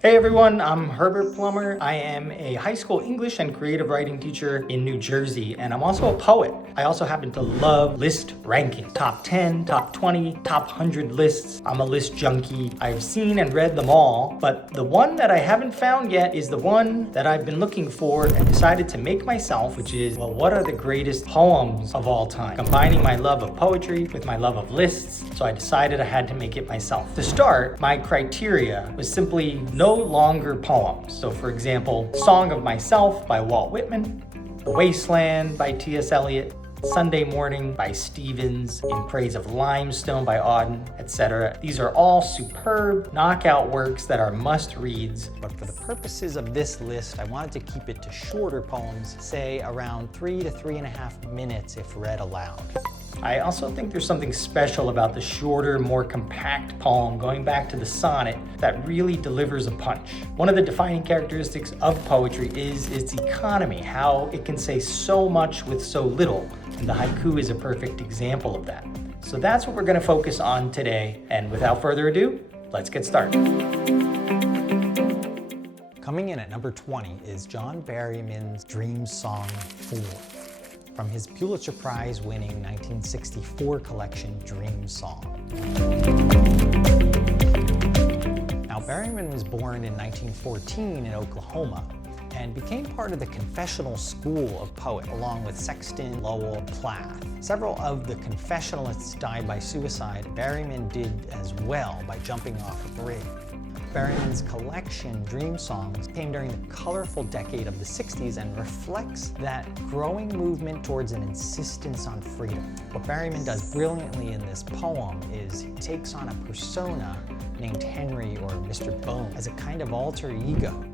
Hey everyone, I'm Herbert Plummer. I am a high school English and creative writing teacher in New Jersey, and I'm also a poet. I also happen to love list ranking. Top 10, top 20, top 100 lists. I'm a list junkie. I've seen and read them all, but the one that I haven't found yet is the one that I've been looking for and decided to make myself, which is, well, what are the greatest poems of all time? Combining my love of poetry with my love of lists, so I decided I had to make it myself. To start, my criteria was simply no longer poems. So for example, Song of Myself by Walt Whitman, The Wasteland by T.S. Eliot, Sunday Morning by Stevens, In Praise of Limestone by Auden, etc. These are all superb knockout works that are must-reads. But for the purposes of this list, I wanted to keep it to shorter poems, say around 3 to 3.5 minutes if read aloud. I also think there's something special about the shorter, more compact poem going back to the sonnet that really delivers a punch. One of the defining characteristics of poetry is its economy, how it can say so much with so little, and the haiku is a perfect example of that. So that's what we're going to focus on today, and without further ado, let's get started. Coming in at number 20 is John Berryman's Dream Song 4. From his Pulitzer Prize-winning 1964 collection, Dream Song. Now, Berryman was born in 1914 in Oklahoma and became part of the confessional school of poets, along with Sexton, Lowell, Plath. Several of the confessionalists died by suicide. Berryman did as well by jumping off a bridge. Berryman's collection, Dream Songs, came during the colorful decade of the 60s and reflects that growing movement towards an insistence on freedom. What Berryman does brilliantly in this poem is he takes on a persona named Henry or Mr. Bone as a kind of alter ego,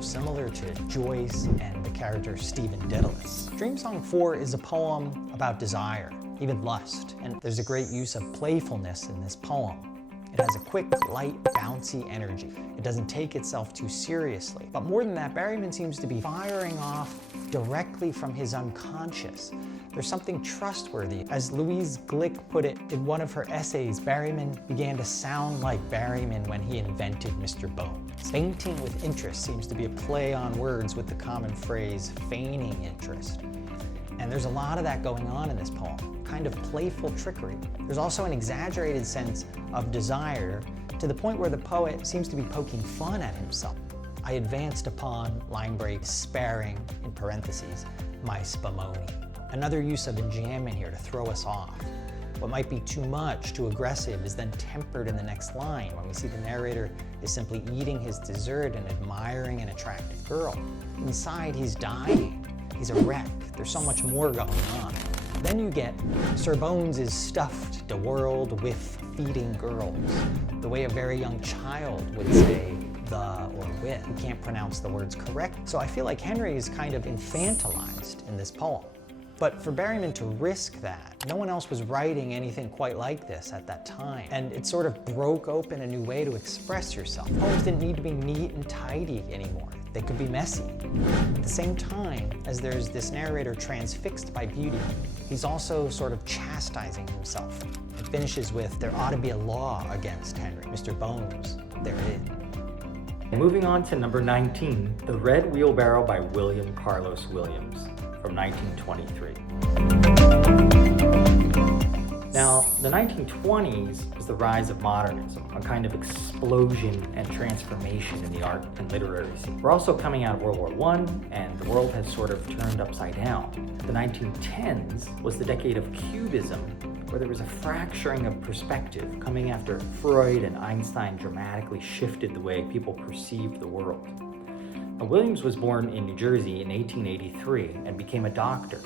similar to Joyce and the character Stephen Dedalus. Dream Song 4 is a poem about desire, even lust, and there's a great use of playfulness in this poem. It has a quick, light, bouncy energy. It doesn't take itself too seriously. But more than that, Berryman seems to be firing off directly from his unconscious. There's something trustworthy. As Louise Glick put it in one of her essays, Berryman began to sound like Berryman when he invented Mr. Bone. Fainting with interest seems to be a play on words with the common phrase, feigning interest. And there's a lot of that going on in this poem, kind of playful trickery. There's also an exaggerated sense of desire to the point where the poet seems to be poking fun at himself. I advanced upon line break sparing, in parentheses, my spumoni. Another use of enjambment here to throw us off. What might be too much, too aggressive, is then tempered in the next line when we see the narrator is simply eating his dessert and admiring an attractive girl. Inside, he's dying. He's a wreck. There's so much more going on. Then you get Sir Bones is stuffed the world with feeding girls, the way a very young child would say the or with. You can't pronounce the words correct. So I feel like Henry is kind of infantilized in this poem. But for Berryman to risk that, no one else was writing anything quite like this at that time. And it sort of broke open a new way to express yourself. Poems didn't need to be neat and tidy anymore. They could be messy. At the same time, as there's this narrator transfixed by beauty, he's also sort of chastising himself. It finishes with, there ought to be a law against Henry. Mr. Bones, there is. Moving on to number 19, The Red Wheelbarrow by William Carlos Williams from 1923. Now, the 1920s was the rise of modernism, a kind of explosion and transformation in the art and literary scene. We're also coming out of World War I, and the world has sort of turned upside down. The 1910s was the decade of Cubism, where there was a fracturing of perspective coming after Freud and Einstein dramatically shifted the way people perceived the world. Now, Williams was born in New Jersey in 1883 and became a doctor.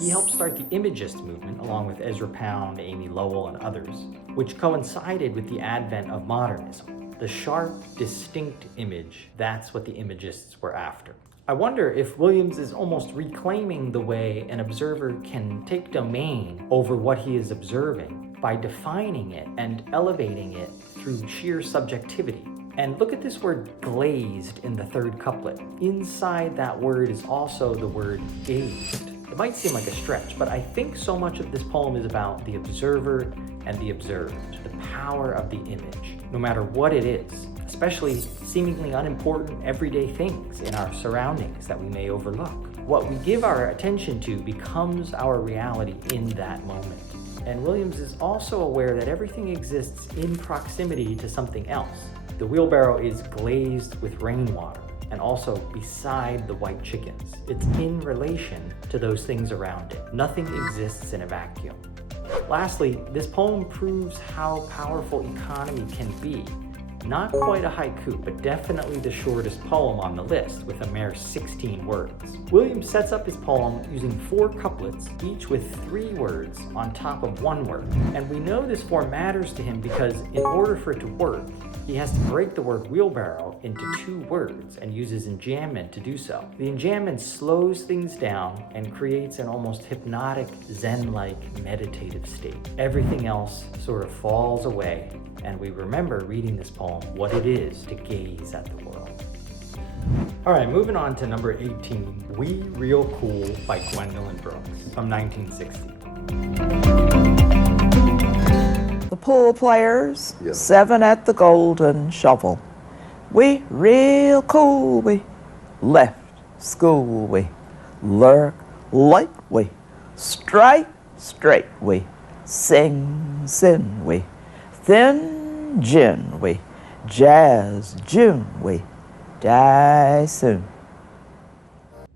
He helped start the Imagist movement along with Ezra Pound, Amy Lowell, and others, which coincided with the advent of modernism. The sharp, distinct image, that's what the Imagists were after. I wonder if Williams is almost reclaiming the way an observer can take domain over what he is observing by defining it and elevating it through sheer subjectivity. And look at this word glazed in the third couplet. Inside that word is also the word gazed. It might seem like a stretch, but I think so much of this poem is about the observer and the observed, the power of the image, no matter what it is, especially seemingly unimportant everyday things in our surroundings that we may overlook. What we give our attention to becomes our reality in that moment. And Williams is also aware that everything exists in proximity to something else. The wheelbarrow is glazed with rainwater and also beside the white chickens. It's in relation to those things around it. Nothing exists in a vacuum. Lastly, this poem proves how powerful economy can be. Not quite a haiku, but definitely the shortest poem on the list with a mere 16 words. Williams sets up his poem using 4 couplets, each with 3 words on top of 1 word. And we know this form matters to him because in order for it to work, he has to break the word wheelbarrow into 2 words and uses enjambment to do so. The enjambment slows things down and creates an almost hypnotic, zen-like meditative state. Everything else sort of falls away, and we remember reading this poem what it is to gaze at the world. All right, moving on to number 18, We Real Cool by Gwendolyn Brooks from 1960. The pool players, Yeah. 7 at the Golden Shovel. We real cool, we left school, we lurk light, we strike straight, we sing sin, we thin gin, we jazz June, we die soon.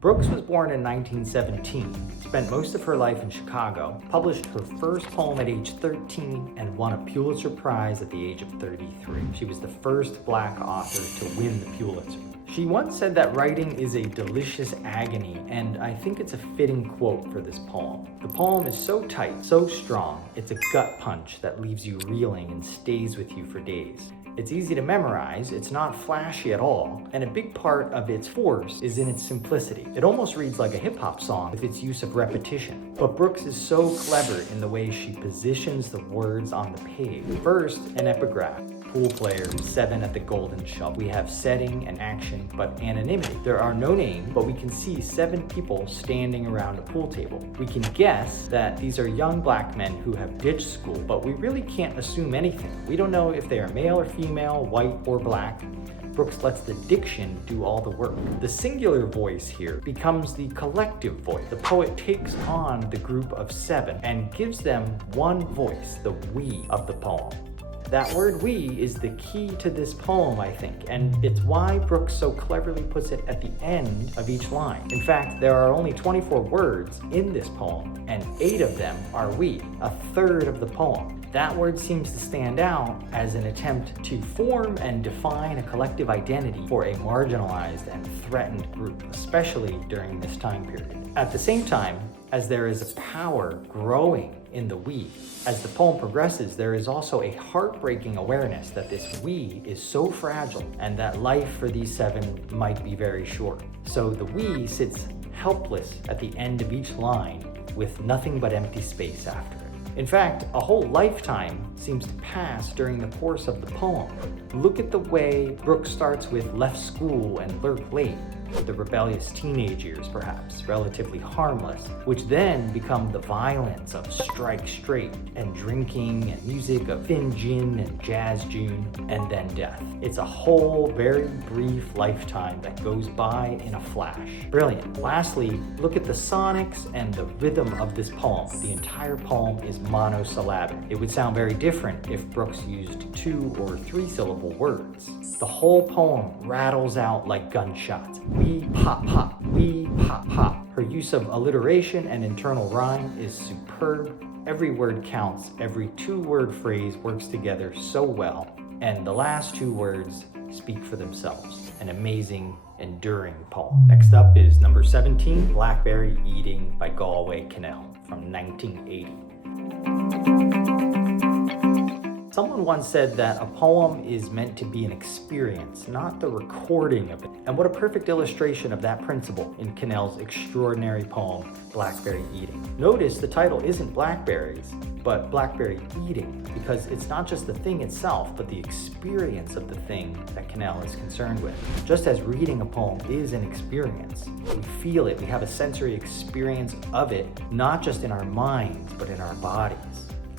Brooks was born in 1917, spent most of her life in Chicago, published her first poem at age 13, and won a Pulitzer Prize at the age of 33. She was the first Black author to win the Pulitzer. She once said that writing is a delicious agony, and I think it's a fitting quote for this poem. The poem is so tight, so strong, it's a gut punch that leaves you reeling and stays with you for days. It's easy to memorize, it's not flashy at all, and a big part of its force is in its simplicity. It almost reads like a hip-hop song with its use of repetition. But Brooks is so clever in the way she positions the words on the page. First, an epigraph. Pool players, 7 at the Golden Shovel. We have setting and action, but anonymity. There are no names, but we can see 7 people standing around a pool table. We can guess that these are young Black men who have ditched school, but we really can't assume anything. We don't know if they are male or female, white or black. Brooks lets the diction do all the work. The singular voice here becomes the collective voice. The poet takes on the group of 7 and gives them one voice, the we of the poem. That word we is the key to this poem, I think, and it's why Brooks so cleverly puts it at the end of each line. In fact, there are only 24 words in this poem, and 8 of them are we, a third of the poem. That word seems to stand out as an attempt to form and define a collective identity for a marginalized and threatened group, especially during this time period. At the same time, as there is a power growing in the we, as the poem progresses, there is also a heartbreaking awareness that this we is so fragile and that life for these 7 might be very short. So the we sits helpless at the end of each line with nothing but empty space after it. In fact, a whole lifetime seems to pass during the course of the poem. Look at the way Brooks starts with left school and lurk late, with the rebellious teenage years perhaps, relatively harmless, which then become the violence of strike straight and drinking and music of thin gin and jazz June, and then death. It's a whole very brief lifetime that goes by in a flash. Brilliant. Lastly, look at the sonics and the rhythm of this poem. The entire poem is monosyllabic. It would sound very different if Brooks used 2 or 3 syllable words. The whole poem rattles out like gunshots. We pop pop, we pop pop. Her use of alliteration and internal rhyme is superb. Every word counts, every 2-word phrase works together so well, and the last 2 words speak for themselves. An amazing, enduring poem. Next up is number 17, Blackberry Eating by Galway Kinnell from 1980. Someone once said that a poem is meant to be an experience, not the recording of it. And what a perfect illustration of that principle in Kinnell's extraordinary poem, Blackberry Eating. Notice the title isn't blackberries, but blackberry eating, because it's not just the thing itself, but the experience of the thing that Kinnell is concerned with. Just as reading a poem is an experience, we feel it, we have a sensory experience of it, not just in our minds, but in our bodies.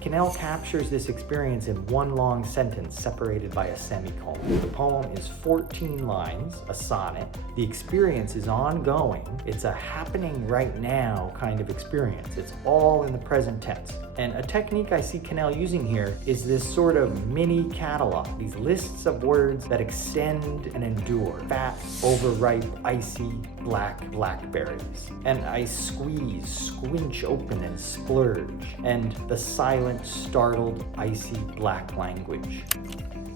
Cannell captures this experience in one long sentence separated by a semicolon. The poem is 14 lines, a sonnet. The experience is ongoing. It's a happening right now kind of experience. It's all in the present tense. And a technique I see Cannell using here is this sort of mini catalog, these lists of words that extend and endure. Fat, overripe, icy, black blackberries. And I squeeze, squinch open and splurge. And the silent, startled, icy black language.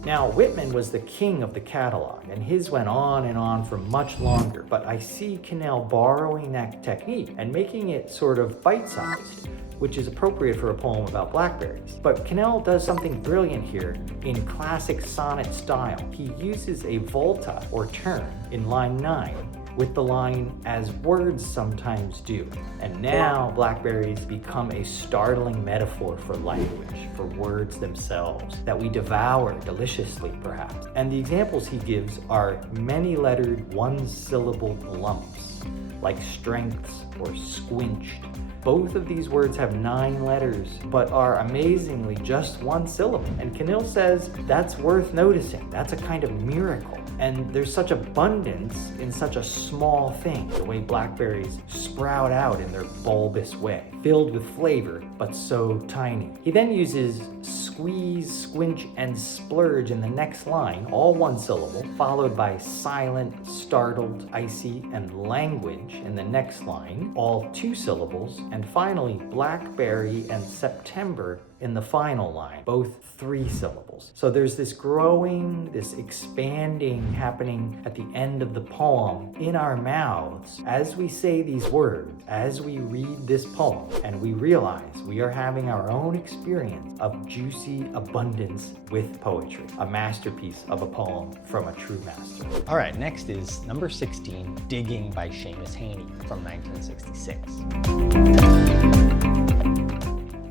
Now, Whitman was the king of the catalog, and his went on and on for much longer, but I see Cannell borrowing that technique and making it sort of bite-sized, which is appropriate for a poem about blackberries. But Cannell does something brilliant here in classic sonnet style. He uses a volta, or turn, in line 9, with the line, "as words sometimes do." And now blackberries become a startling metaphor for language, for words themselves, that we devour deliciously perhaps. And the examples he gives are many-lettered, one-syllable lumps, like strengths or squinched. Both of these words have 9 letters, but are amazingly just one syllable. And Cannell says that's worth noticing. That's a kind of miracle. And there's such abundance in such a small thing, the way blackberries sprout out in their bulbous way, filled with flavor, but so tiny. He then uses squeeze, squinch, and splurge in the next line, all one syllable, followed by silent, startled, icy, and language in the next line, all 2 syllables, and finally blackberry and September in the final line, both 3 syllables. So there's this growing, this expanding happening at the end of the poem in our mouths as we say these words, as we read this poem, and we realize we are having our own experience of juicy abundance with poetry, a masterpiece of a poem from a true master. All right, next is number 16, Digging by Seamus Heaney from 1966.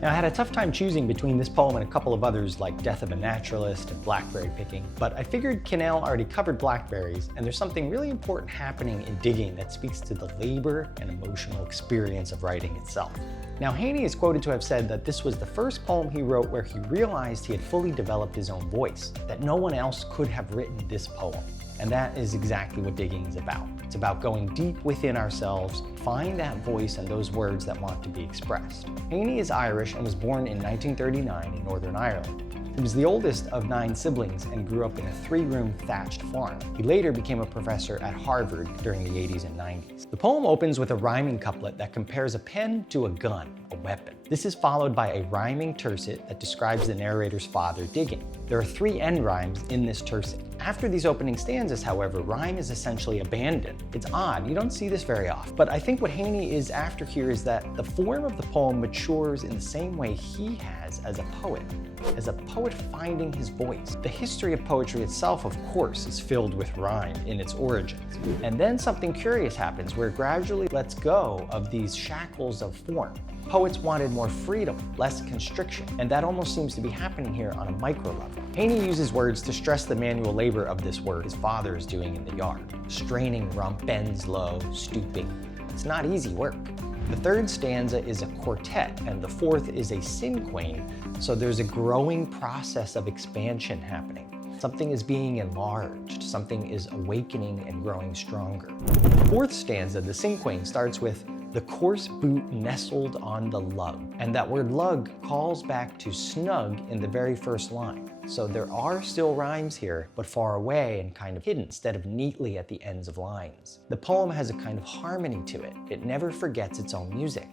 Now, I had a tough time choosing between this poem and a couple of others like Death of a Naturalist and Blackberry Picking, but I figured Cannell already covered blackberries, and there's something really important happening in digging that speaks to the labor and emotional experience of writing itself. Now, Heaney is quoted to have said that this was the first poem he wrote where he realized he had fully developed his own voice, that no one else could have written this poem. And that is exactly what digging is about. It's about going deep within ourselves, find that voice and those words that want to be expressed. Heaney is Irish and was born in 1939 in Northern Ireland. He was the oldest of 9 siblings and grew up in a 3-room thatched farm. He later became a professor at Harvard during the 80s and 90s. The poem opens with a rhyming couplet that compares a pen to a gun, a weapon. This is followed by a rhyming tercet that describes the narrator's father digging. There are 3 end rhymes in this tercet. After these opening stanzas, however, rhyme is essentially abandoned. It's odd, you don't see this very often. But I think what Heaney is after here is that the form of the poem matures in the same way he has as a poet finding his voice. The history of poetry itself, of course, is filled with rhyme in its origins. And then something curious happens where it gradually lets go of these shackles of form. Poets wanted more freedom, less constriction, and that almost seems to be happening here on a micro level. Heaney uses words to stress the manual labor of this work his father is doing in the yard. Straining rump, bends low, stooping. It's not easy work. The 3rd stanza is a quartet, and the 4th is a cinquain, so there's a growing process of expansion happening. Something is being enlarged, something is awakening and growing stronger. The 4th stanza, the cinquain, starts with the coarse boot nestled on the lug. And that word lug calls back to snug in the very first line. So there are still rhymes here, but far away and kind of hidden instead of neatly at the ends of lines. The poem has a kind of harmony to it. It never forgets its own music.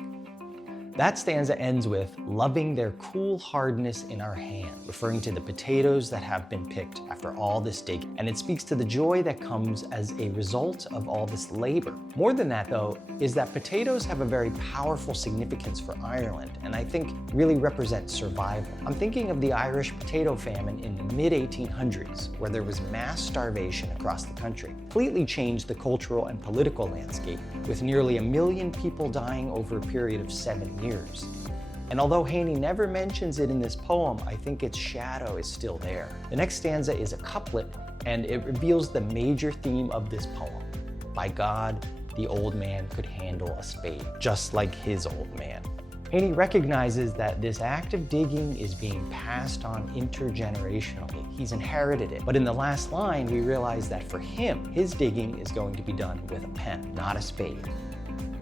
That stanza ends with loving their cool hardness in our hand, referring to the potatoes that have been picked after all this digging. And it speaks to the joy that comes as a result of all this labor. More than that, though, is that potatoes have a very powerful significance for Ireland, and I think really represent survival. I'm thinking of the Irish potato famine in the mid-1800s, where there was mass starvation across the country. Completely changed the cultural and political landscape, with nearly 1 million people dying over a period of 7 years. And although Heaney never mentions it in this poem, I think its shadow is still there. The next stanza is a couplet, and it reveals the major theme of this poem. By God, the old man could handle a spade, just like his old man. And he recognizes that this act of digging is being passed on intergenerationally. He's inherited it. But in the last line, we realize that for him, his digging is going to be done with a pen, not a spade.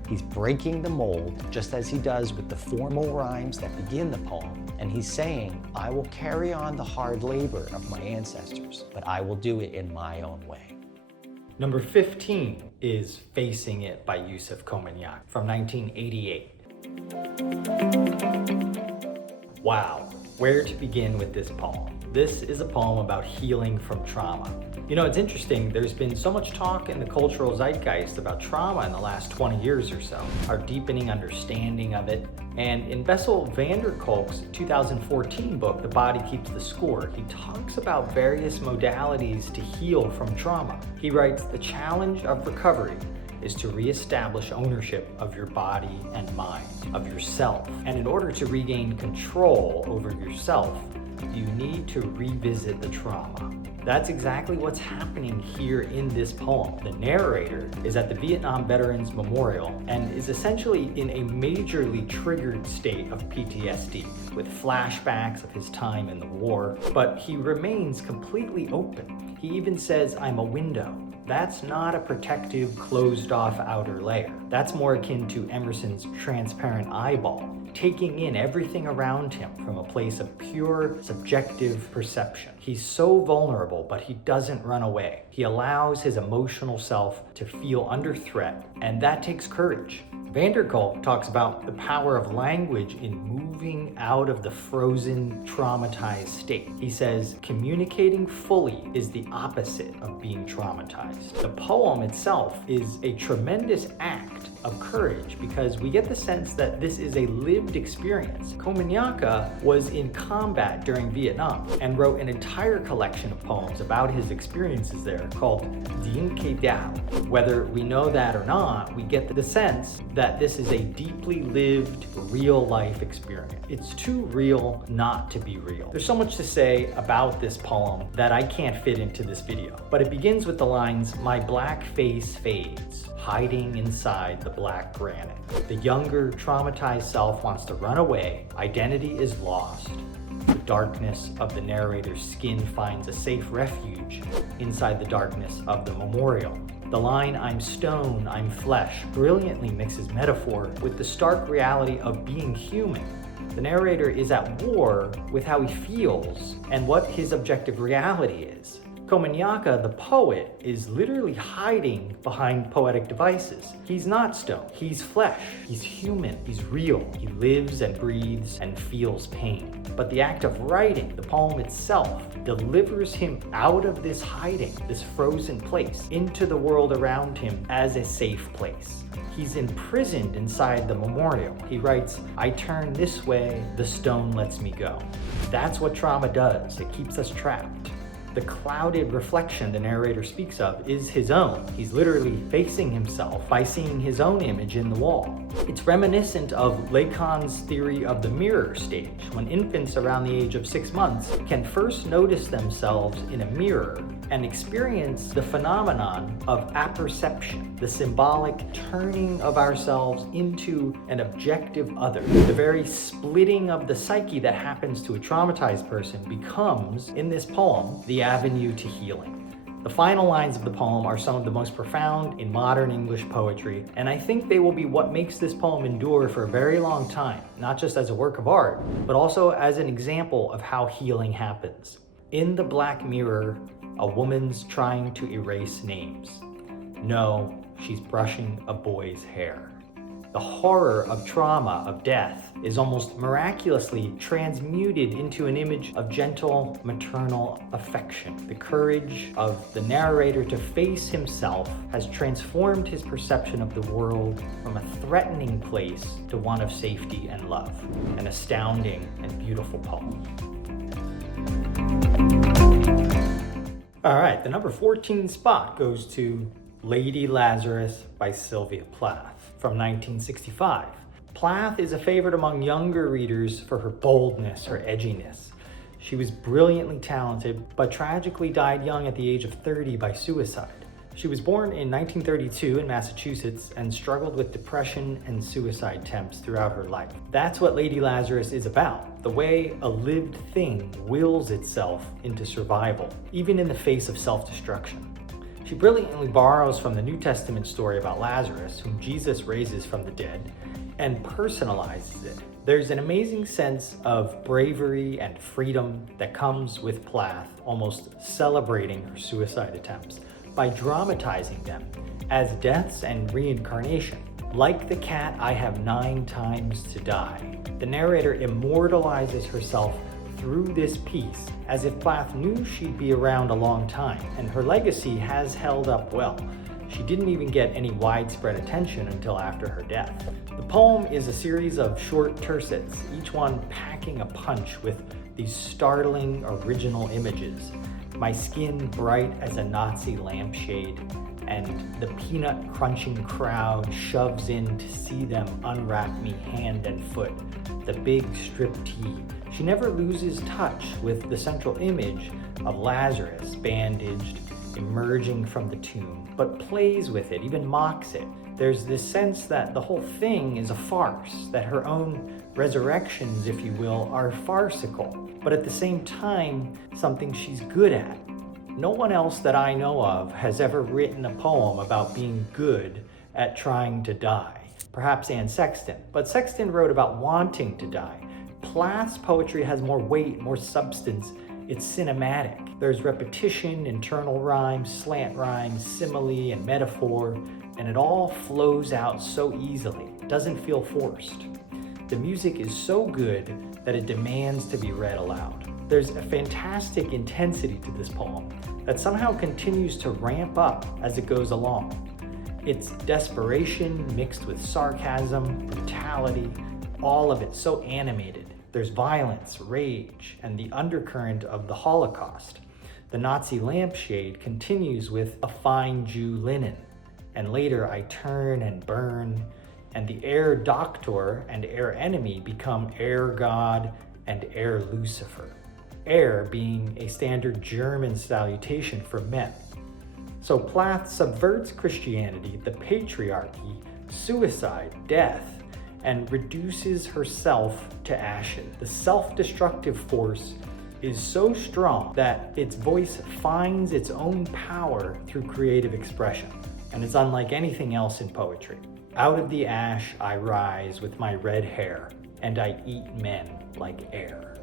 He's breaking the mold, just as he does with the formal rhymes that begin the poem. And he's saying, I will carry on the hard labor of my ancestors, but I will do it in my own way. Number 15 is Facing It by Yusef Komunyak from 1988. Wow, where to begin with this poem? This is a poem about healing from trauma. You know, it's interesting, there's been so much talk in the cultural zeitgeist about trauma in the last 20 years or so, our deepening understanding of it. And in Bessel van der Kolk's 2014 book, The Body Keeps the Score, he talks about various modalities to heal from trauma. He writes, the challenge of recovery is to reestablish ownership of your body and mind, of yourself. And in order to regain control over yourself, you need to revisit the trauma. That's exactly what's happening here in this poem. The narrator is at the Vietnam Veterans Memorial and is essentially in a majorly triggered state of PTSD, with flashbacks of his time in the war, but he remains completely open. He even says, I'm a window. That's not a protective, closed-off outer layer. That's more akin to Emerson's transparent eyeball, taking in everything around him from a place of pure, subjective perception. He's so vulnerable, but he doesn't run away. He allows his emotional self to feel under threat, and that takes courage. Van der Kolk talks about the power of language in moving out of the frozen, traumatized state. He says, communicating fully is the opposite of being traumatized. The poem itself is a tremendous act of courage because we get the sense that this is a lived experience. Komunyak was in combat during Vietnam and wrote an entire collection of poems about his experiences there called Dien Ke Dao. Whether we know that or not, we get the sense that this is a deeply lived, real-life experience. It's too real not to be real. There's so much to say about this poem that I can't fit into this video, but it begins with the lines, my black face fades, hiding inside the black granite. The younger, traumatized self wants to run away, identity is lost. The darkness of the narrator's skin finds a safe refuge inside the darkness of the memorial. The line, I'm stone, I'm flesh, brilliantly mixes metaphor with the stark reality of being human. The narrator is at war with how he feels and what his objective reality is. Komunyak, the poet, is literally hiding behind poetic devices. He's not stone, he's flesh, he's human, he's real. He lives and breathes and feels pain. But the act of writing, the poem itself, delivers him out of this hiding, this frozen place, into the world around him as a safe place. He's imprisoned inside the memorial. He writes, I turn this way, the stone lets me go. That's what trauma does, it keeps us trapped. The clouded reflection the narrator speaks of is his own. He's literally facing himself by seeing his own image in the wall. It's reminiscent of Lacan's theory of the mirror stage, when infants around the age of 6 months can first notice themselves in a mirror and experience the phenomenon of apperception, the symbolic turning of ourselves into an objective other. The very splitting of the psyche that happens to a traumatized person becomes, in this poem, the avenue to healing. The final lines of the poem are some of the most profound in modern English poetry, and I think they will be what makes this poem endure for a very long time, not just as a work of art, but also as an example of how healing happens. In the black mirror, a woman's trying to erase names. No, she's brushing a boy's hair. The horror of trauma, of death, is almost miraculously transmuted into an image of gentle maternal affection. The courage of the narrator to face himself has transformed his perception of the world from a threatening place to one of safety and love. An astounding and beautiful poem. All right, the number 14 spot goes to Lady Lazarus by Sylvia Plath from 1965. Plath is a favorite among younger readers for her boldness, her edginess. She was brilliantly talented, but tragically died young at the age of 30 by suicide. She was born in 1932 in Massachusetts and struggled with depression and suicide attempts throughout her life. That's what Lady Lazarus is about, the way a lived thing wills itself into survival, even in the face of self-destruction. She brilliantly borrows from the New Testament story about Lazarus, whom Jesus raises from the dead, and personalizes it. There's an amazing sense of bravery and freedom that comes with Plath almost celebrating her suicide attempts by dramatizing them as deaths and reincarnation. Like the cat, I have 9 times to die. The narrator immortalizes herself through this piece as if Plath knew she'd be around a long time, and her legacy has held up well. She didn't even get any widespread attention until after her death. The poem is a series of short tercets, each one packing a punch with these startling original images. My skin bright as a Nazi lampshade, and the peanut crunching crowd shoves in to see them unwrap me hand and foot. The big striptease. She never loses touch with the central image of Lazarus bandaged, emerging from the tomb, but plays with it, even mocks it. There's this sense that the whole thing is a farce, that her own resurrections, if you will, are farcical, but at the same time, something she's good at. No one else that I know of has ever written a poem about being good at trying to die. Perhaps Anne Sexton, but Sexton wrote about wanting to die. Plath's poetry has more weight, more substance. It's cinematic. There's repetition, internal rhyme, slant rhyme, simile, and metaphor, and it all flows out so easily. It doesn't feel forced. The music is so good that it demands to be read aloud. There's a fantastic intensity to this poem that somehow continues to ramp up as it goes along. It's desperation mixed with sarcasm, brutality, all of it so animated. There's violence, rage, and the undercurrent of the Holocaust. The Nazi lampshade continues with a fine Jew linen, and later I turn and burn, and the air doctor and air enemy become air god and air Lucifer. Air being a standard German salutation for men. So Plath subverts Christianity, the patriarchy, suicide, death, and reduces herself to ashes. The self-destructive force is so strong that its voice finds its own power through creative expression, and it's unlike anything else in poetry. Out of the ash I rise with my red hair, and I eat men like air.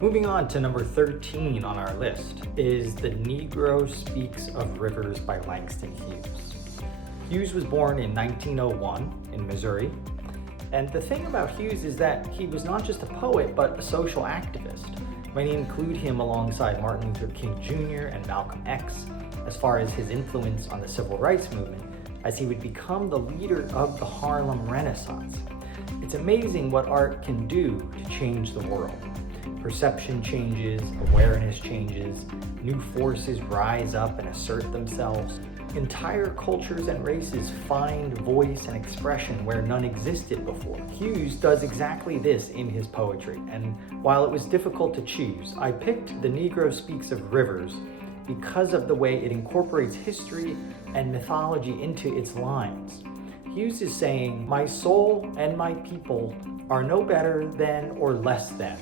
Moving on to number 13 on our list is The Negro Speaks of Rivers by Langston Hughes. Hughes was born in 1901 in Missouri, and the thing about Hughes is that he was not just a poet, but a social activist. Many include him alongside Martin Luther King Jr. and Malcolm X as far as his influence on the civil rights movement, as he would become the leader of the Harlem Renaissance. It's amazing what art can do to change the world. Perception changes, awareness changes, new forces rise up and assert themselves. Entire cultures and races find voice and expression where none existed before. Hughes does exactly this in his poetry, and while it was difficult to choose, I picked The Negro Speaks of Rivers because of the way it incorporates history and mythology into its lines. Hughes is saying, my soul and my people are no better than or less than,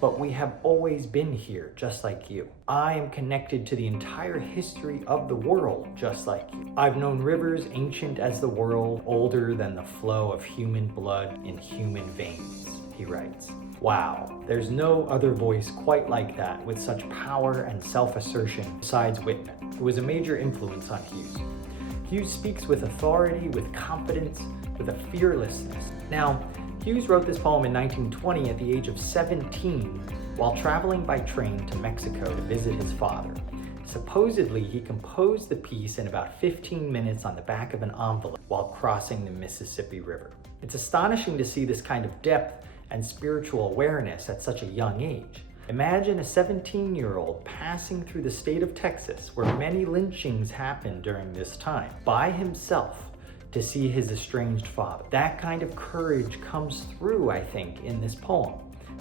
but we have always been here just like you. I am connected to the entire history of the world just like you. I've known rivers ancient as the world, older than the flow of human blood in human veins, he writes. Wow, there's no other voice quite like that with such power and self-assertion besides Whitman, who was a major influence on Hughes. Hughes speaks with authority, with confidence, with a fearlessness. Now, Hughes wrote this poem in 1920 at the age of 17 while traveling by train to Mexico to visit his father. Supposedly, he composed the piece in about 15 minutes on the back of an envelope while crossing the Mississippi River. It's astonishing to see this kind of depth and spiritual awareness at such a young age. Imagine a 17-year-old passing through the state of Texas, where many lynchings happened during this time, by himself, to see his estranged father. That kind of courage comes through, I think, in this poem.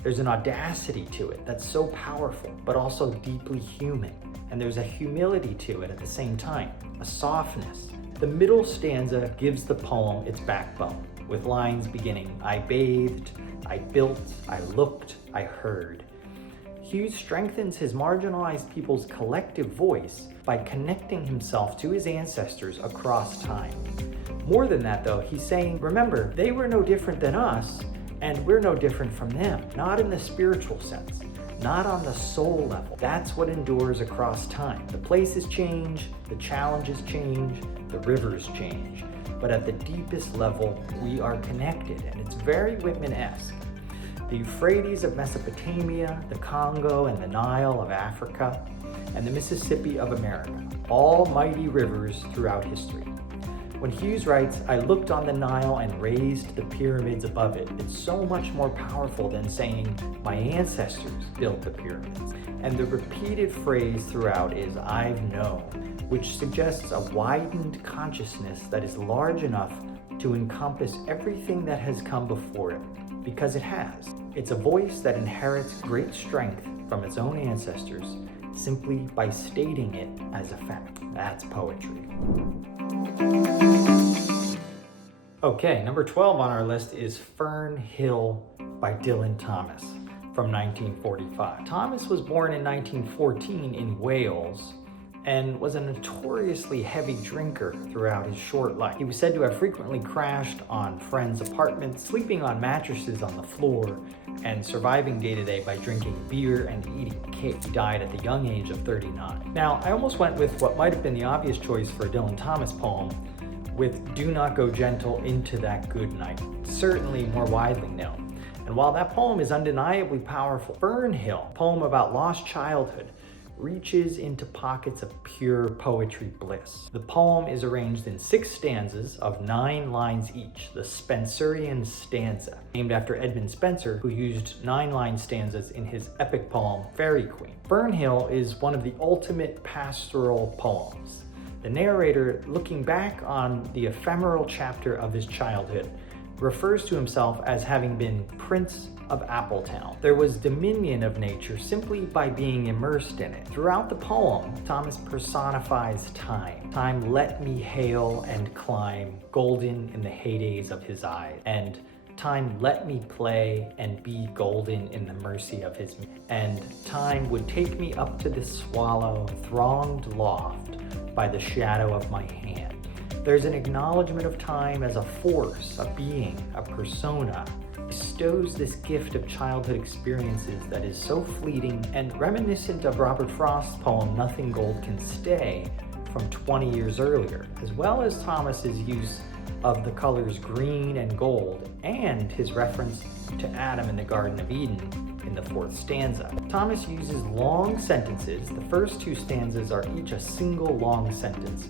There's an audacity to it that's so powerful, but also deeply human. and there's a humility to it at the same time, a softness. The middle stanza gives the poem its backbone, with lines beginning, I bathed, I built, I looked, I heard. Hughes strengthens his marginalized people's collective voice by connecting himself to his ancestors across time. More than that though, he's saying, remember, they were no different than us, and we're no different from them, not in the spiritual sense, not on the soul level. That's what endures across time. The places change, the challenges change, the rivers change, but at the deepest level, we are connected, and it's very Whitman-esque. The Euphrates of Mesopotamia, the Congo and the Nile of Africa, and the Mississippi of America, all mighty rivers throughout history. When Hughes writes, I looked on the Nile and raised the pyramids above it, it's so much more powerful than saying, my ancestors built the pyramids. And the repeated phrase throughout is, I've known, which suggests a widened consciousness that is large enough to encompass everything that has come before it, because it has. It's a voice that inherits great strength from its own ancestors simply by stating it as a fact. That's poetry. Okay, number 12 on our list is Fern Hill by Dylan Thomas from 1945. Thomas was born in 1914 in Wales and was a notoriously heavy drinker throughout his short life. He was said to have frequently crashed on friends' apartments, sleeping on mattresses on the floor, and surviving day-to-day by drinking beer and eating cake. He died at the young age of 39. Now, I almost went with what might have been the obvious choice for a Dylan Thomas poem, with Do Not Go Gentle Into That Good Night, certainly more widely known. And while that poem is undeniably powerful, Fern Hill, a poem about lost childhood, reaches into pockets of pure poetry bliss. The poem is arranged in 6 stanzas of 9 lines each, the Spenserian stanza, named after Edmund Spenser, who used 9-line stanzas in his epic poem, Fairy Queen. Fern Hill is one of the ultimate pastoral poems. The narrator, looking back on the ephemeral chapter of his childhood, refers to himself as having been Prince of Appletown. There was dominion of nature simply by being immersed in it. Throughout the poem, Thomas personifies time. Time let me hail and climb, golden in the heydays of his eye. And time let me play and be golden in the mercy of his. And time would take me up to this swallow, thronged loft by the shadow of my hand. There's an acknowledgement of time as a force, a being, a persona. It bestows this gift of childhood experiences that is so fleeting and reminiscent of Robert Frost's poem Nothing Gold Can Stay from 20 years earlier, as well as Thomas's use of the colors green and gold and his reference to Adam in the Garden of Eden in the 4th stanza. Thomas uses long sentences. The first 2 stanzas are each a single long sentence,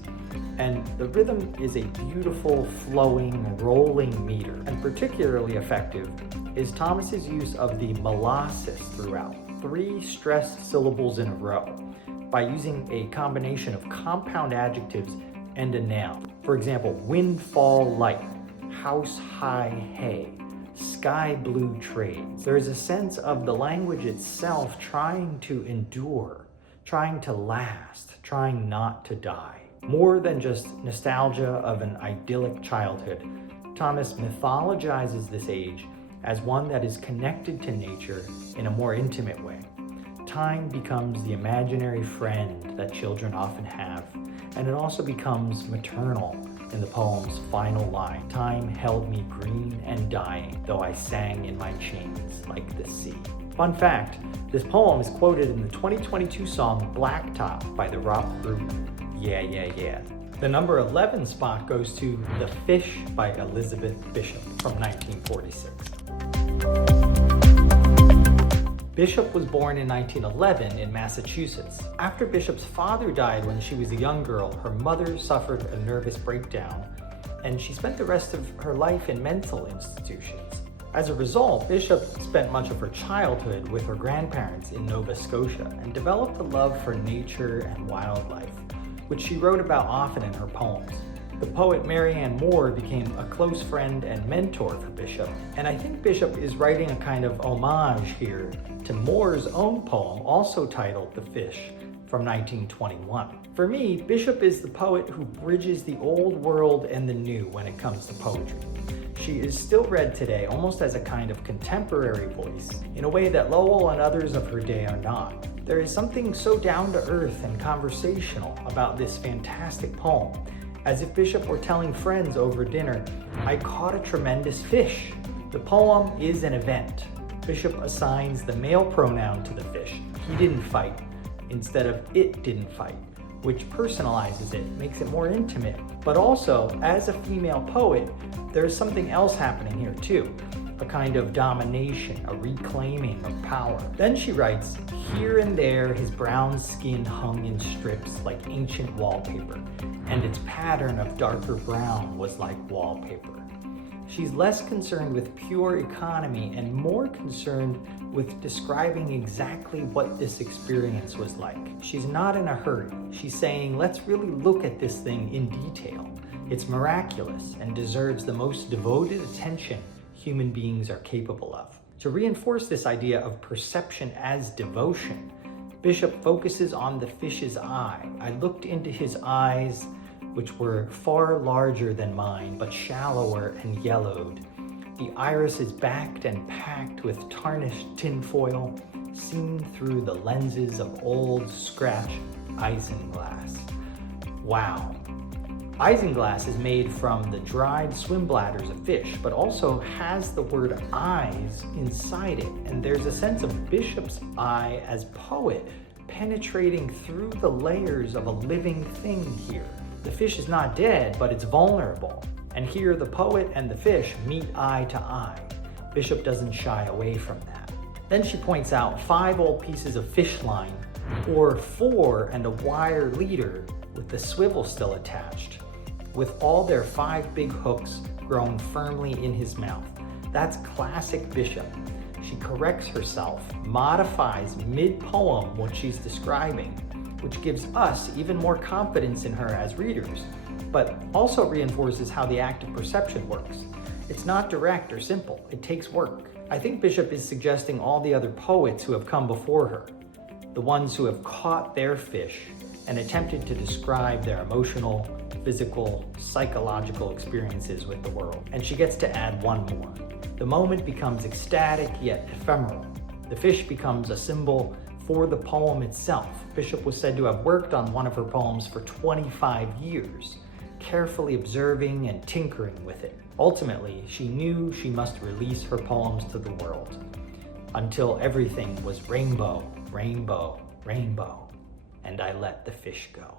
and the rhythm is a beautiful, flowing, rolling meter. And particularly effective is Thomas's use of the molasses throughout, 3 stressed syllables in a row, by using a combination of compound adjectives and a noun. For example, windfall light, house high hay, sky blue trades. There is a sense of the language itself trying to endure, trying to last, trying not to die. More than just nostalgia of an idyllic childhood, Thomas mythologizes this age as one that is connected to nature in a more intimate way. Time becomes the imaginary friend that children often have, and it also becomes maternal in the poem's final line. Time held me green and dying, though I sang in my chains like the sea. Fun fact, this poem is quoted in the 2022 song Blacktop by the rock group Yeah Yeah Yeah. The number 11 spot goes to The Fish by Elizabeth Bishop from 1946. Bishop was born in 1911 in Massachusetts. After Bishop's father died when she was a young girl, her mother suffered a nervous breakdown, and she spent the rest of her life in mental institutions. As a result, Bishop spent much of her childhood with her grandparents in Nova Scotia and developed a love for nature and wildlife, which she wrote about often in her poems. The poet Mary Ann Moore became a close friend and mentor for Bishop, and I think Bishop is writing a kind of homage here to Moore's own poem, also titled The Fish, from 1921. For me, Bishop is the poet who bridges the old world and the new when it comes to poetry. She is still read today almost as a kind of contemporary voice, in a way that Lowell and others of her day are not. There is something so down-to-earth and conversational about this fantastic poem, as if Bishop were telling friends over dinner, "I caught a tremendous fish." The poem is an event. Bishop assigns the male pronoun to the fish. He didn't fight, instead of it didn't fight, which personalizes it, makes it more intimate. But also, as a female poet, there's something else happening here too, a kind of domination, a reclaiming of power. Then she writes, "Here and there his brown skin hung in strips like ancient wallpaper, and its pattern of darker brown was like wallpaper." She's less concerned with pure economy and more concerned with describing exactly what this experience was like. She's not in a hurry. She's saying, let's really look at this thing in detail. It's miraculous and deserves the most devoted attention human beings are capable of. To reinforce this idea of perception as devotion, Bishop focuses on the fish's eye. "I looked into his eyes, which were far larger than mine, but shallower and yellowed. The iris is backed and packed with tarnished tinfoil, seen through the lenses of old scratch isinglass." Wow. Isinglass is made from the dried swim bladders of fish, but also has the word eyes inside it. And there's a sense of Bishop's eye as poet penetrating through the layers of a living thing here. The fish is not dead, but it's vulnerable. And here the poet and the fish meet eye to eye. Bishop doesn't shy away from that. Then she points out 5 old pieces of fish line, or 4 and a wire leader with the swivel still attached, with all their 5 big hooks grown firmly in his mouth. That's classic Bishop. She corrects herself, modifies mid-poem what she's describing, which gives us even more confidence in her as readers, but also reinforces how the act of perception works. It's not direct or simple, it takes work. I think Bishop is suggesting all the other poets who have come before her, the ones who have caught their fish and attempted to describe their emotional, physical, psychological experiences with the world. And she gets to add one more. The moment becomes ecstatic yet ephemeral. The fish becomes a symbol for the poem itself. Bishop was said to have worked on one of her poems for 25 years, carefully observing and tinkering with it. Ultimately, she knew she must release her poems to the world until everything was rainbow, rainbow, rainbow, and I let the fish go.